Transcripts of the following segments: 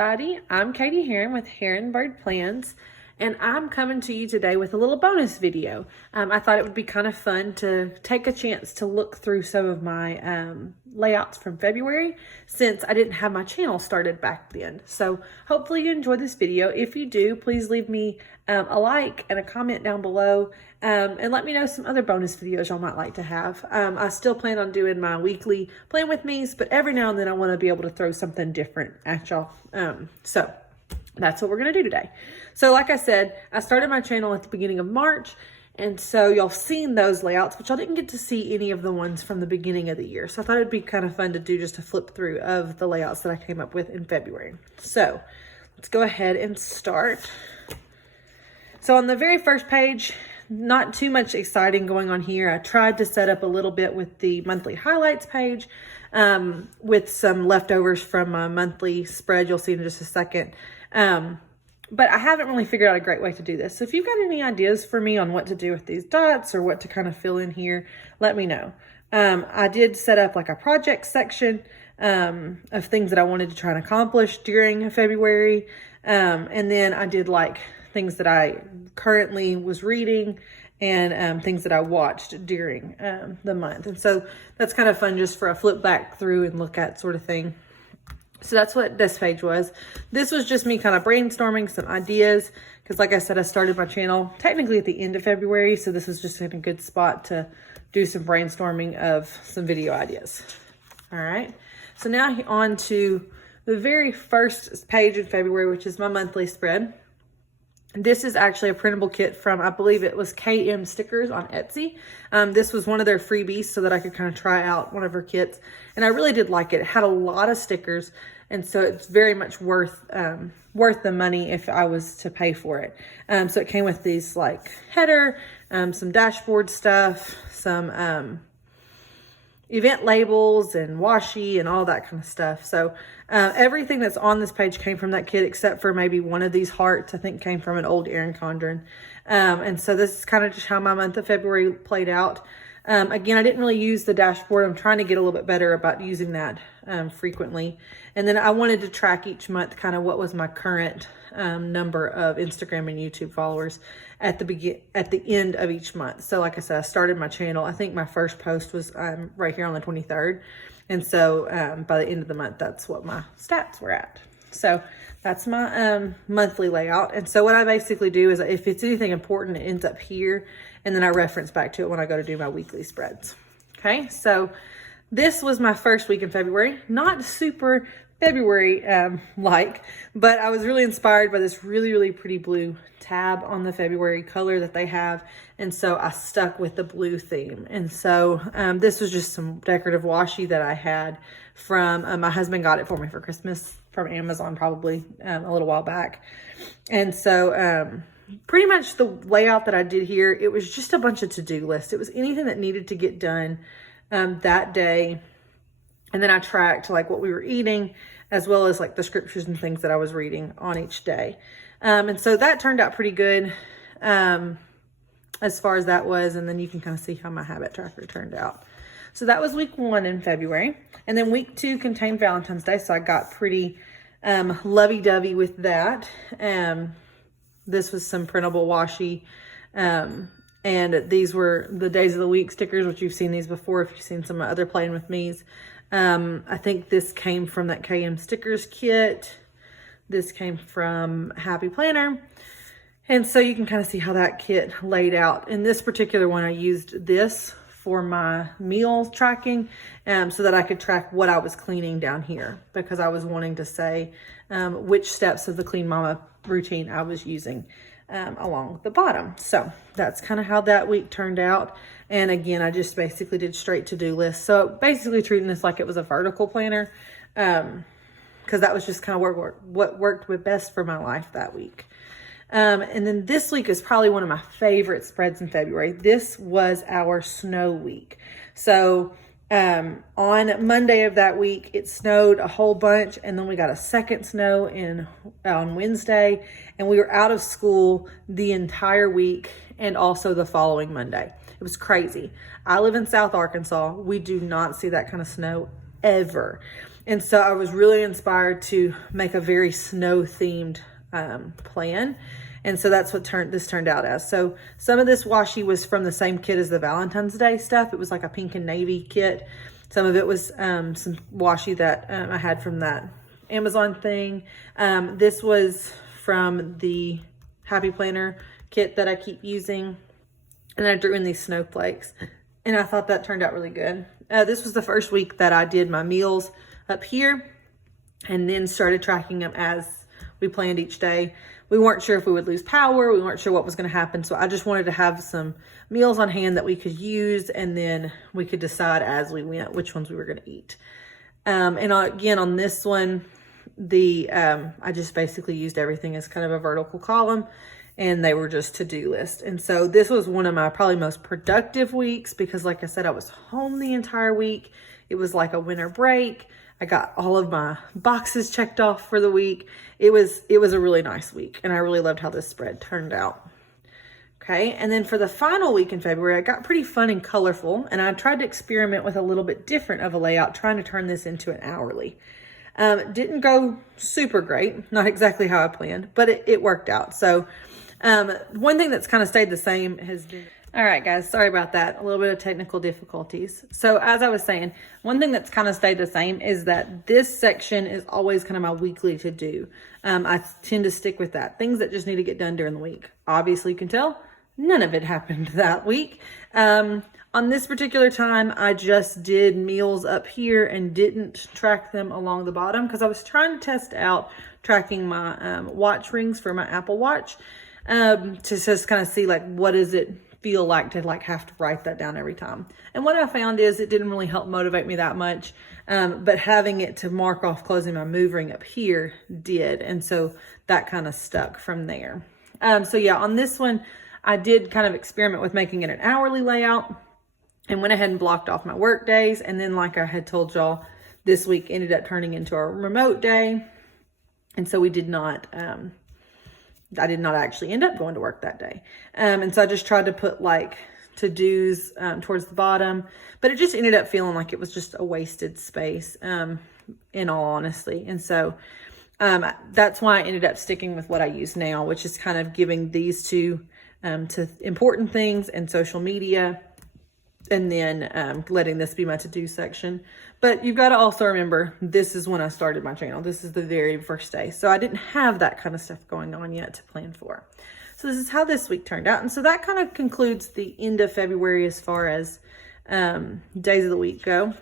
everybody. I'm Katie Heron with Heron Bird Plans, and I'm coming to you today with a little bonus video. I thought it would be kind of fun to take a chance to look through some of my layouts from February, since I didn't have my channel started back then. So hopefully you enjoyed this video. If you do, please leave me a like and a comment down below, and let me know some other bonus videos y'all might like to have. I still plan on doing my weekly Plan With Me's, but every now and then I want to be able to throw something different at y'all. So that's what we're going to do today. So like I said, I started my channel at the beginning of March, and so y'all seen those layouts, but y'all didn't get to see any of the ones from the beginning of the year. So I thought it'd be kind of fun to do just a flip through of the layouts that I came up with in February. So let's go ahead and start. So on the very first page, not too much exciting going on here. I tried to set up a little bit with the monthly highlights page, with some leftovers from my monthly spread you'll see in just a second. But I haven't really figured out a great way to do this. So if you've got any ideas for me on what to do with these dots or what to kind of fill in here, let me know. I did set up like a project section of things that I wanted to try and accomplish during February. And then I did like things that I currently was reading and things that I watched during the month. And so that's kind of fun just for a flip back through and look at sort of thing. So that's what this page was. This was just me kind of brainstorming some ideas, because like I said, I started my channel technically at the end of February. So this is just in a good spot to do some brainstorming of some video ideas. All right. So now on to the very first page in February, which is my monthly spread. This is actually a printable kit from, I believe it was KM Stickers on Etsy. This was one of their freebies so that I could kind of try out one of her kits. And I really did like it. It had a lot of stickers. And so it's very much worth the money if I was to pay for it. So it came with these like header, some dashboard stuff, some event labels and washi and all that kind of stuff. So everything that's on this page came from that kit, except for maybe one of these hearts, I think came from an old Erin Condren. And so this is kind of just how my month of February played out. Again, I didn't really use the dashboard. I'm trying to get a little bit better about using that frequently. And then I wanted to track each month kind of what was my current number of Instagram and YouTube followers at the end of each month. So like I said, I started my channel. I think my first post was right here on the 23rd. And so by the end of the month, that's what my stats were at. So that's my monthly layout. And so what I basically do is if it's anything important, it ends up here. And then I reference back to it when I go to do my weekly spreads. Okay, so this was my first week in February. Not super February like, but I was really inspired by this really, really pretty blue tab on the February color that they have. And so I stuck with the blue theme. And so this was just some decorative washi that I had from, my husband got it for me for Christmas from Amazon probably a little while back. And so pretty much the layout that I did here, it was just a bunch of to-do lists. It was anything that needed to get done that day. And then I tracked like what we were eating, as well as like the scriptures and things that I was reading on each day. And so that turned out pretty good as far as that was. And then you can kind of see how my habit tracker turned out. So that was week 1 in February. And then week 2 contained Valentine's Day. So I got pretty lovey-dovey with that. This was some printable washi. And these were the days of the week stickers, which you've seen these before if you've seen some other Playing With Me's. I think this came from that KM Stickers kit. This came from Happy Planner. And so you can kind of see how that kit laid out. In this particular one, I used this for my meal tracking so that I could track what I was cleaning down here, because I was wanting to say which steps of the Clean Mama routine I was using along the bottom. So that's kind of how that week turned out. And again, I just basically did straight to-do lists. So basically treating this like it was a vertical planner, because that was just kind of what worked with best for my life that week. And then this week is probably one of my favorite spreads in February. This was our snow week. So on Monday of that week, it snowed a whole bunch, and then we got a second snow on Wednesday, and we were out of school the entire week and also the following Monday. It was crazy. I live in South Arkansas. We do not see that kind of snow ever. And so I was really inspired to make a very snow themed plan. And so that's what this turned out as. So some of this washi was from the same kit as the Valentine's Day stuff. It was like a pink and navy kit. Some of it was some washi that I had from that Amazon thing. This was from the Happy Planner kit that I keep using. And I drew in these snowflakes. And I thought that turned out really good. This was the first week that I did my meals up here. And then started tracking them as we planned each day. We weren't sure if we would lose power. We weren't sure what was going to happen. So I just wanted to have some meals on hand that we could use. And then we could decide as we went which ones we were going to eat. And again, on this one, I just basically used everything as kind of a vertical column. And they were just to-do lists. And so this was one of my probably most productive weeks because like I said, I was home the entire week. It was like a winter break. I got all of my boxes checked off for the week. It was a really nice week, and I really loved how this spread turned out. Okay, and then for the final week in February, I got pretty fun and colorful, and I tried to experiment with a little bit different of a layout, trying to turn this into an hourly. Didn't go super great, not exactly how I planned, but it worked out. So one thing that's kind of stayed the same has been... All right, guys, sorry about that. A little bit of technical difficulties. So as I was saying, one thing that's kind of stayed the same is that this section is always kind of my weekly to do. I tend to stick with that. Things that just need to get done during the week. Obviously, you can tell none of it happened that week. On this particular time, I just did meals up here and didn't track them along the bottom because I was trying to test out tracking my watch rings for my Apple Watch to just kind of see like what does it feel like to like have to write that down every time. And what I found is it didn't really help motivate me that much, but having it to mark off closing my move ring up here did. And so that kind of stuck from there. So yeah, on this one, I did kind of experiment with making it an hourly layout and went ahead and blocked off my work days. And then like I had told y'all, this week ended up turning into a remote day. And so we did not, I did not actually end up going to work that day. And so I just tried to put like to-dos towards the bottom, but it just ended up feeling like it was just a wasted space in all honesty. And so that's why I ended up sticking with what I use now, which is kind of giving these two to important things and social media, and then letting this be my to-do section. But you've got to also remember, this is when I started my channel. This is the very first day. So I didn't have that kind of stuff going on yet to plan for. So this is how this week turned out. And so that kind of concludes the end of February as far as days of the week go.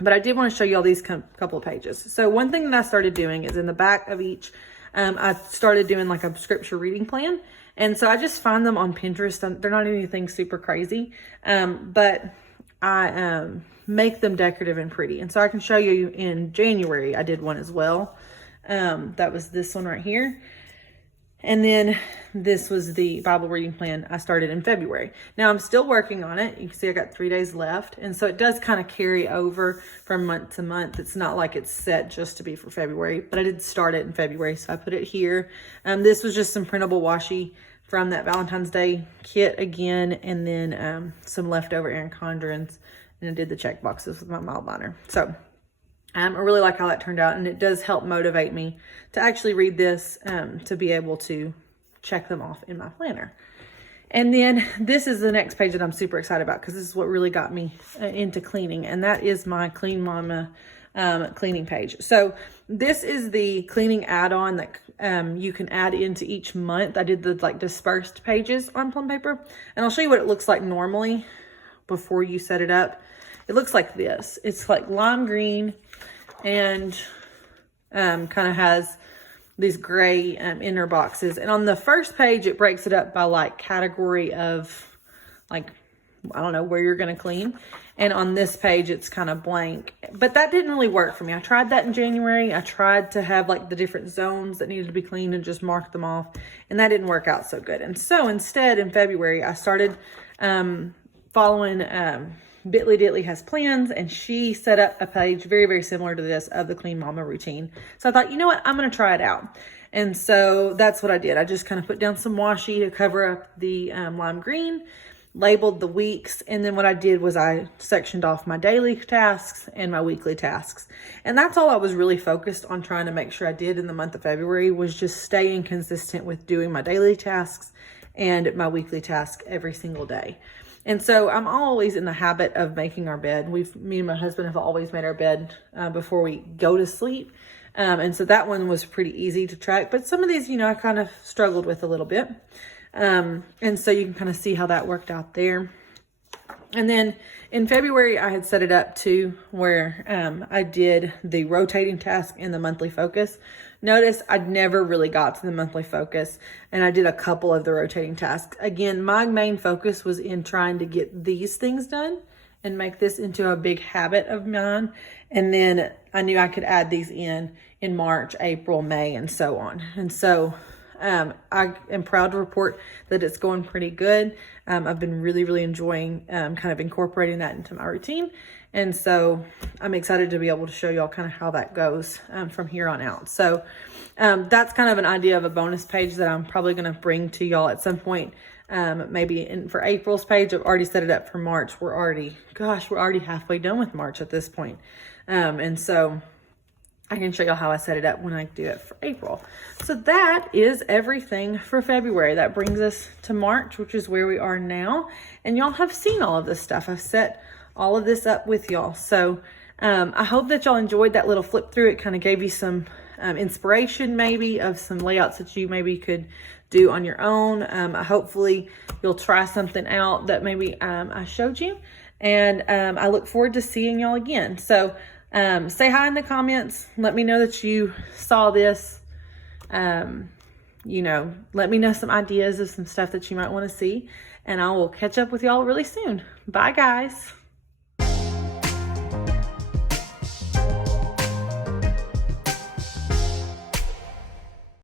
But I did want to show you all these couple of pages. So one thing that I started doing is in the back of each, I started doing like a scripture reading plan. And so I just find them on Pinterest. They're not anything super crazy, but I make them decorative and pretty. And so I can show you in January, I did one as well. That was this one right here. And then this was the Bible reading plan I started in February. Now I'm still working on it. You can see I got 3 days left. And so it does kind of carry over from month to month. It's not like it's set just to be for February, but I did start it in February. So I put it here. This was just some printable washi from that Valentine's Day kit again. And then some leftover Erin Condren's. And I did the check boxes with my mild liner. So I really like how that turned out, and it does help motivate me to actually read this to be able to check them off in my planner. And then this is the next page that I'm super excited about because this is what really got me into cleaning, and that is my Clean Mama cleaning page. So this is the cleaning add-on that you can add into each month. I did the like dispersed pages on Plum paper, and I'll show you what it looks like normally before you set it up. It looks like this. It's like lime green and kind of has these gray inner boxes. And on the first page, it breaks it up by like category of like, I don't know, where you're going to clean. And on this page, it's kind of blank. But that didn't really work for me. I tried that in January. I tried to have like the different zones that needed to be cleaned and just mark them off. And that didn't work out so good. And so instead, in February, I started following Bitly Ditly Has Plans, and she set up a page very, very similar to this of the Clean Mama routine. So I thought, you know what, I'm going to try it out. And so that's what I did. I just kind of put down some washi to cover up the lime green. labeled the weeks, and then what I did was I sectioned off my daily tasks and my weekly tasks. And that's all I was really focused on trying to make sure I did in the month of February, was just staying consistent with doing my daily tasks and my weekly task every single day. And so I'm always in the habit of making our bed. Me and my husband have always made our bed before we go to sleep. And so that one was pretty easy to track, but some of these, I kind of struggled with a little bit. And so you can kind of see how that worked out there. And then in February, I had set it up to where I did the rotating task and the monthly focus. Notice I'd never really got to the monthly focus, and I did a couple of the rotating tasks. Again, my main focus was in trying to get these things done and make this into a big habit of mine. And then I knew I could add these in March, April, May, and so on. And so I am proud to report that it's going pretty good. I've been really, really enjoying kind of incorporating that into my routine. And so I'm excited to be able to show y'all kind of how that goes from here on out. So that's kind of an idea of a bonus page that I'm probably going to bring to y'all at some point. Maybe for April's page. I've already set it up for March. We're already halfway done with March at this point. And so I can show y'all how I set it up when I do it for April. So that is everything for February. That brings us to March, which is where we are now. And y'all have seen all of this stuff. I've set all of this up with y'all. So I hope that y'all enjoyed that little flip through. It kind of gave you some inspiration maybe of some layouts that you maybe could do on your own. Hopefully you'll try something out that maybe I showed you. And I look forward to seeing y'all again. So say hi in the comments. Let me know that you saw this. Let me know some ideas of some stuff that you might want to see. And I will catch up with y'all really soon. Bye, guys.